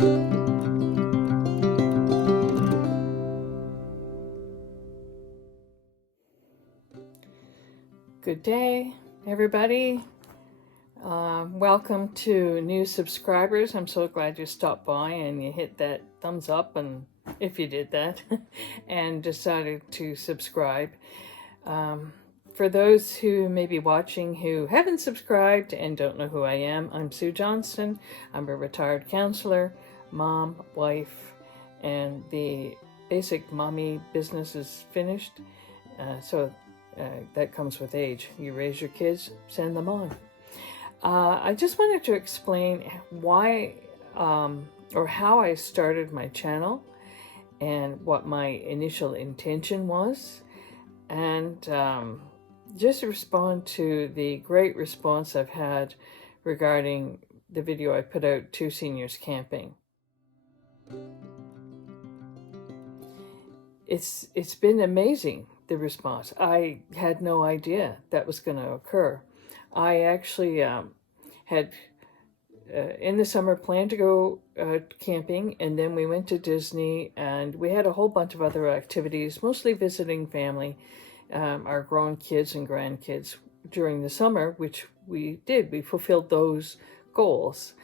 Good day, everybody. Welcome to new subscribers. I'm so glad you stopped by and you hit that thumbs up, and if you did that, and decided to subscribe. For those who may be watching who haven't subscribed and don't know who I am, I'm Sue Johnston. I'm a retired counselor, mom, wife, and the basic mommy business is finished. That comes with age. You raise your kids, send them on. I just wanted to explain why or how I started my channel and what my initial intention was, and just respond to the great response I've had regarding the video I put out, 2 seniors camping. It's been amazing, the response. I had no idea that was going to occur. I actually had in the summer planned to go camping, and then we went to Disney, and we had a whole bunch of other activities, mostly visiting family, our grown kids and grandkids during the summer, which we did. We fulfilled those goals.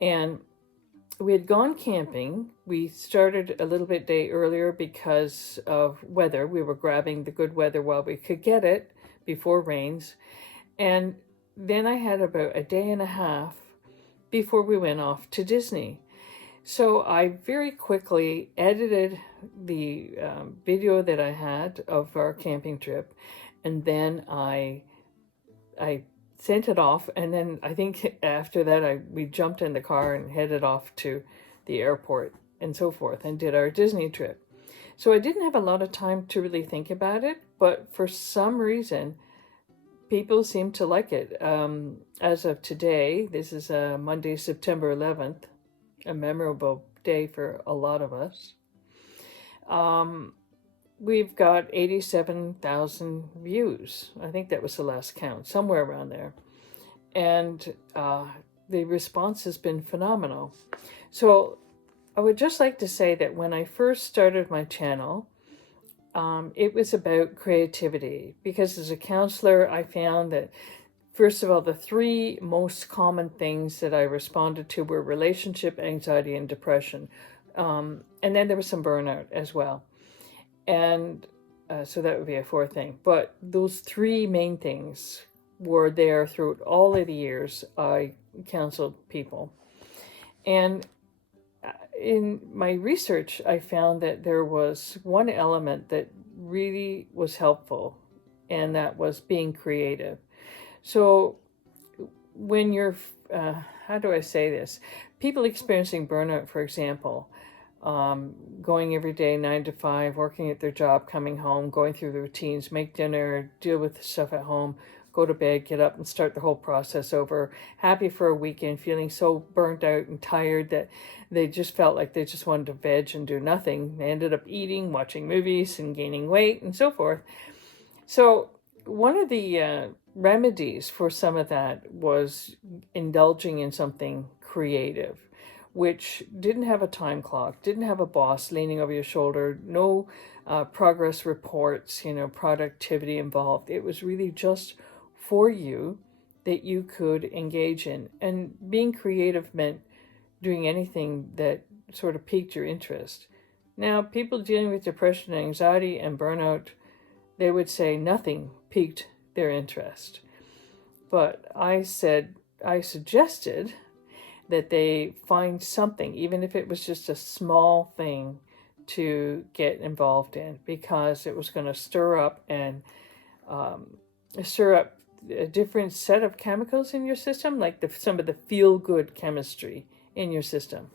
And we had gone camping. We started a little bit day earlier because of weather. We were grabbing the good weather while we could get it before rains. And then I had about a day and a half before we went off to Disney. So I very quickly edited the video that I had of our camping trip, and then I sent it off, and then I think after that we jumped in the car and headed off to the airport and so forth and did our Disney trip. So I didn't have a lot of time to really think about it, but for some reason people seem to like it. As of today, this is Monday, September 11th, a memorable day for a lot of us. We've got 87,000 views. I think that was the last count, somewhere around there. And the response has been phenomenal. So I would just like to say that when I first started my channel, it was about creativity, because as a counselor, I found that, first of all, the 3 most common things that I responded to were relationship, anxiety, and depression. And then there was some burnout as well. And so that would be a 4th thing. But those 3 main things were there throughout all of the years I counseled people. And in my research, I found that there was one element that really was helpful, and that was being creative. So when you're, how do I say this? People experiencing burnout, for example, going every day 9 to 5, working at their job, coming home, going through the routines, make dinner, deal with stuff at home, go to bed, get up and start the whole process over, happy for a weekend, feeling so burnt out and tired that they just felt like they just wanted to veg and do nothing. They ended up eating, watching movies, and gaining weight, and so forth. So one of the remedies for some of that was indulging in something creative, which didn't have a time clock, didn't have a boss leaning over your shoulder, no progress reports, productivity involved. It was really just for you that you could engage in. And being creative meant doing anything that sort of piqued your interest. Now, people dealing with depression, anxiety, and burnout, they would say nothing piqued their interest. But I suggested that they find something, even if it was just a small thing, to get involved in, because it was going to stir up a different set of chemicals in your system, like some of the feel-good chemistry in your system.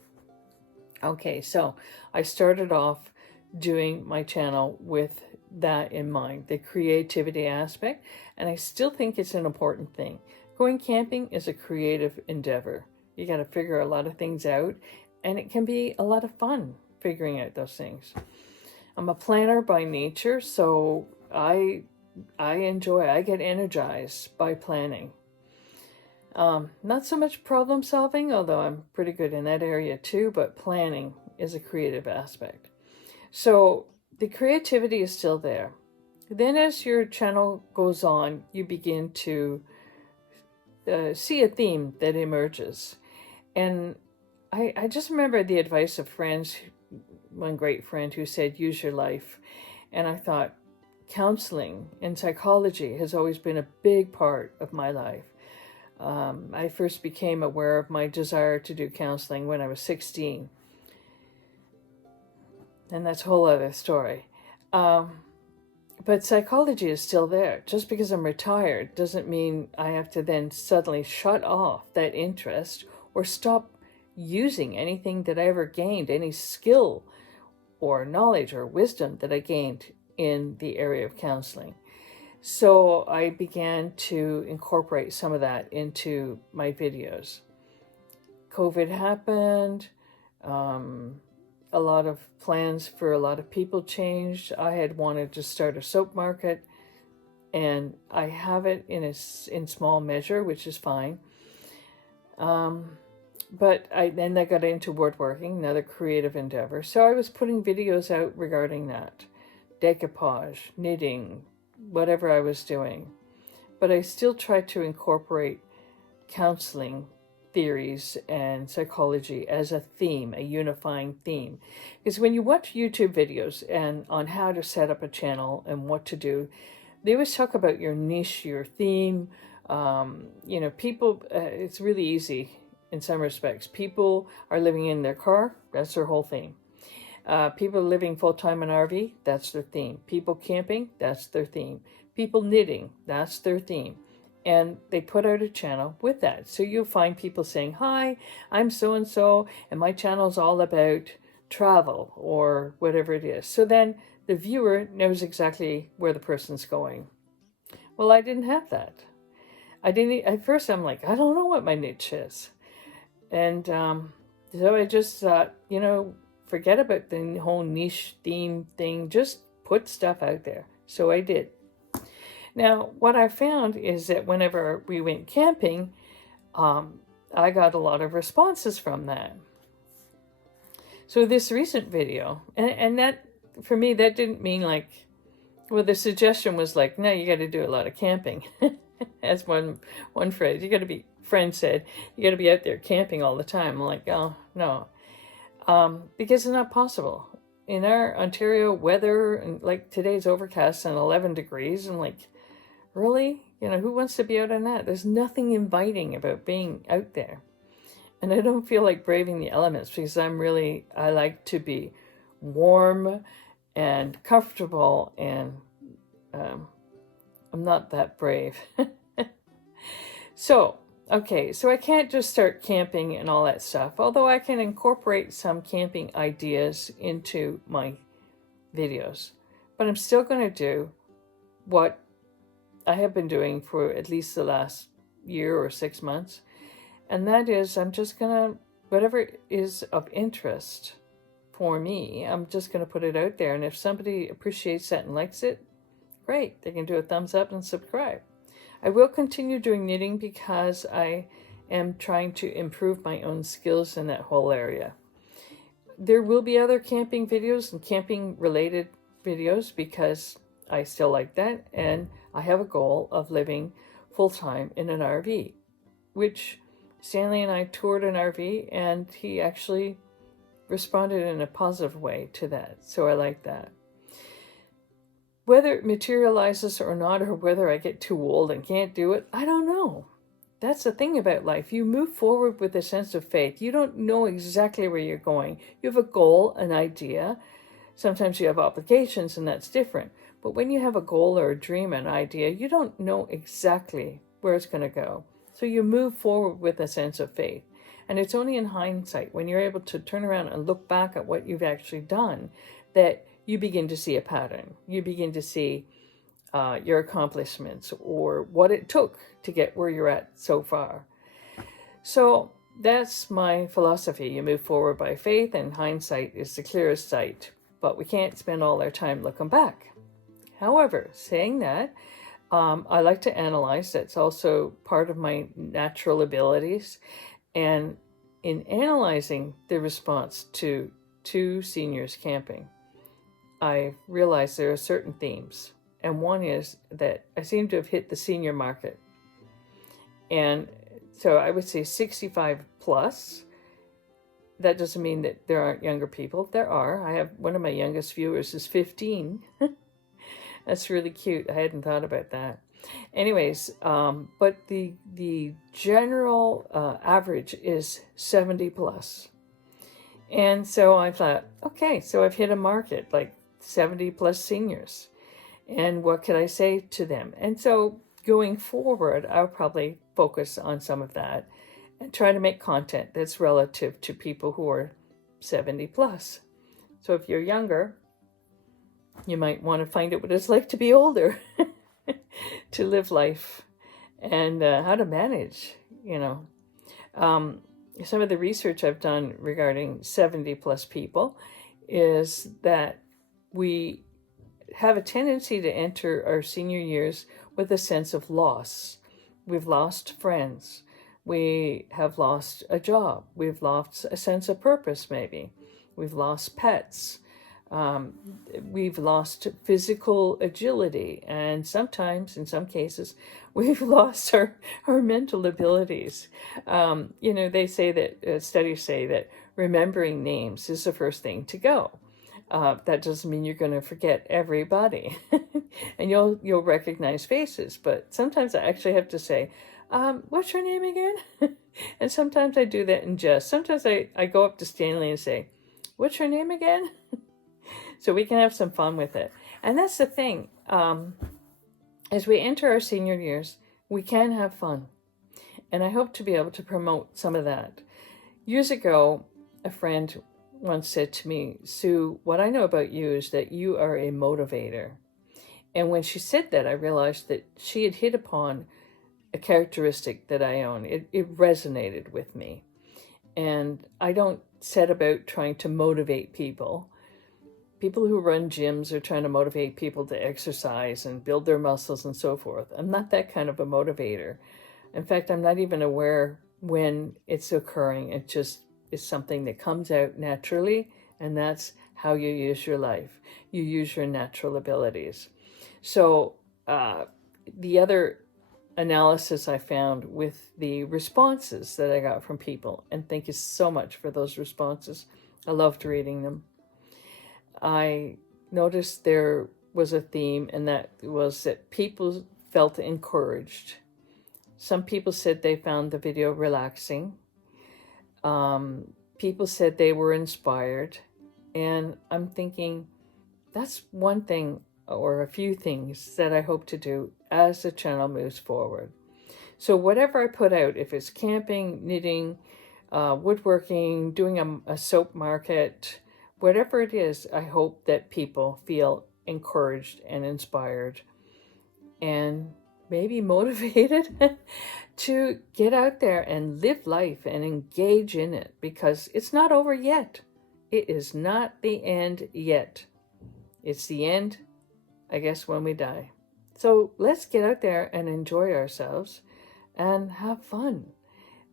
Okay, so I started off doing my channel with that in mind, the creativity aspect, and I still think it's an important thing. Going camping is a creative endeavor. You got to figure a lot of things out, and it can be a lot of fun figuring out those things. I'm a planner by nature, so I get energized by planning. Not so much problem solving, although I'm pretty good in that area too, but planning is a creative aspect. So the creativity is still there. Then as your channel goes on, you begin to see a theme that emerges. And I just remember the advice of friends, one great friend who said, use your life. And I thought, counseling and psychology has always been a big part of my life. I first became aware of my desire to do counseling when I was 16. And that's a whole other story. But psychology is still there. Just because I'm retired doesn't mean I have to then suddenly shut off that interest or stop using anything that I ever gained, any skill or knowledge or wisdom that I gained in the area of counseling. So I began to incorporate some of that into my videos. COVID happened. A lot of plans for a lot of people changed. I had wanted to start a soap market, and I have it in small measure, which is fine. But then I got into woodworking, another creative endeavor. So I was putting videos out regarding that, decoupage, knitting, whatever I was doing. But I still tried to incorporate counseling theories and psychology as a theme, a unifying theme. Because when you watch YouTube videos and on how to set up a channel and what to do, they always talk about your niche, your theme. People, it's really easy in some respects. People are living in their car, that's their whole theme. People living full-time in RV, that's their theme. People camping, that's their theme. People knitting, that's their theme. And they put out a channel with that. So you'll find people saying, hi, I'm so-and-so, and my channel is all about travel or whatever it is. So then the viewer knows exactly where the person's going. Well, I didn't have that. At first I'm like, I don't know what my niche is. And so I just thought, forget about the whole niche theme thing. Just put stuff out there. So I did. Now, what I found is that whenever we went camping, I got a lot of responses from that. So this recent video, and that, for me, that didn't mean like, well, the suggestion was like, no, you got to do a lot of camping. As one friend said, you got to be out there camping all the time. I'm like, oh, no. Because it's not possible. In our Ontario weather, and like today's overcast and 11 degrees, and like, really? Who wants to be out on that? There's nothing inviting about being out there. And I don't feel like braving the elements because I like to be warm and comfortable, and I'm not that brave. So I can't just start camping and all that stuff, although I can incorporate some camping ideas into my videos. But I'm still going to do what I have been doing for at least the last year or 6 months. And that is, I'm just going to, whatever is of interest for me, I'm just going to put it out there. And if somebody appreciates that and likes it, great. They can do a thumbs up and subscribe. I will continue doing knitting because I am trying to improve my own skills in that whole area. There will be other camping videos and camping related videos because I still like that, and I have a goal of living full-time in an RV, which Stanley and I toured an RV, and he actually responded in a positive way to that, so I like that. Whether it materializes or not, or whether I get too old and can't do it, I don't know. That's the thing about life. You move forward with a sense of faith. You don't know exactly where you're going. You have a goal, an idea. Sometimes you have obligations, and that's different. But when you have a goal or a dream, an idea, you don't know exactly where it's going to go. So you move forward with a sense of faith. And it's only in hindsight, when you're able to turn around and look back at what you've actually done, that you begin to see a pattern. You begin to see your accomplishments or what it took to get where you're at so far. So that's my philosophy. You move forward by faith, and hindsight is the clearest sight. But we can't spend all our time looking back. However, saying that, I like to analyze. That's also part of my natural abilities. And in analyzing the response to two seniors camping, I realized there are certain themes. And one is that I seem to have hit the senior market. And so I would say 65 plus. That doesn't mean that there aren't younger people. There are. I have one of my youngest viewers is 15. That's really cute. I hadn't thought about that. Anyways, but the general average is 70 plus. And so I thought, okay, so I've hit a market, like 70 plus seniors. And what could I say to them? And so going forward, I'll probably focus on some of that and try to make content that's relative to people who are 70 plus. So if you're younger, you might want to find out what it's like to be older, to live life, and how to manage, Some of the research I've done regarding 70 plus people is that we have a tendency to enter our senior years with a sense of loss. We've lost friends. We have lost a job. We've lost a sense of purpose, maybe. We've lost pets. We've lost physical agility. And sometimes, in some cases, we've lost our mental abilities. They say that, studies say that remembering names is the first thing to go. That doesn't mean you're going to forget everybody. And you'll recognize faces. But sometimes I actually have to say, what's your name again? And sometimes I do that in jest. Sometimes I go up to Stanley and say, what's your name again? So we can have some fun with it. And that's the thing. As we enter our senior years, we can have fun. And I hope to be able to promote some of that. Years ago, a friend once said to me, Sue, what I know about you is that you are a motivator. And when she said that, I realized that she had hit upon a characteristic that I own. It resonated with me. And I don't set about trying to motivate people. People who run gyms are trying to motivate people to exercise and build their muscles and so forth. I'm not that kind of a motivator. In fact, I'm not even aware when it's occurring. It just is something that comes out naturally, and that's how you use your life. You use your natural abilities. So the other analysis I found with the responses that I got from people, and thank you so much for those responses. I loved reading them. I noticed there was a theme, and that was that people felt encouraged. Some people said they found the video relaxing. People said they were inspired. And I'm thinking that's one thing or a few things that I hope to do as the channel moves forward. So whatever I put out, if it's camping, knitting, woodworking, doing a soap market, whatever it is, I hope that people feel encouraged and inspired and maybe motivated to get out there and live life and engage in it, because it's not over yet. It is not the end yet. It's the end, I guess, when we die. So let's get out there and enjoy ourselves and have fun.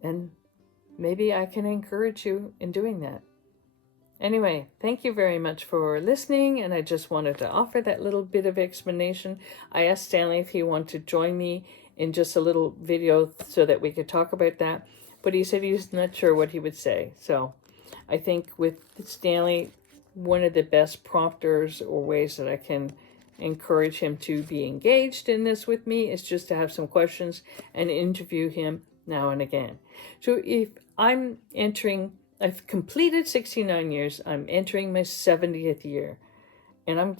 And maybe I can encourage you in doing that. Anyway, thank you very much for listening, and I just wanted to offer that little bit of explanation. I asked Stanley if he wanted to join me in just a little video so that we could talk about that, but he said he's not sure what he would say. So I think with Stanley, one of the best prompters or ways that I can encourage him to be engaged in this with me is just to have some questions and interview him now and again. So if I'm entering, I've completed 69 years, I'm entering my 70th year. And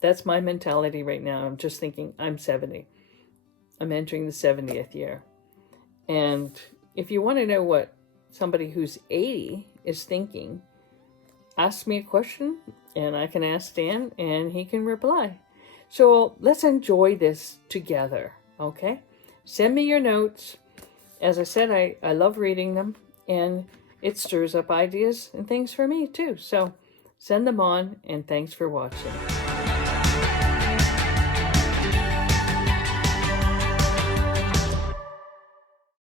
that's my mentality right now. I'm just thinking I'm 70. I'm entering the 70th year. And if you want to know what somebody who's 80 is thinking, ask me a question and I can ask Dan and he can reply. So let's enjoy this together, okay? Send me your notes. As I said, I love reading them, and it stirs up ideas and things for me too. So send them on, and thanks for watching.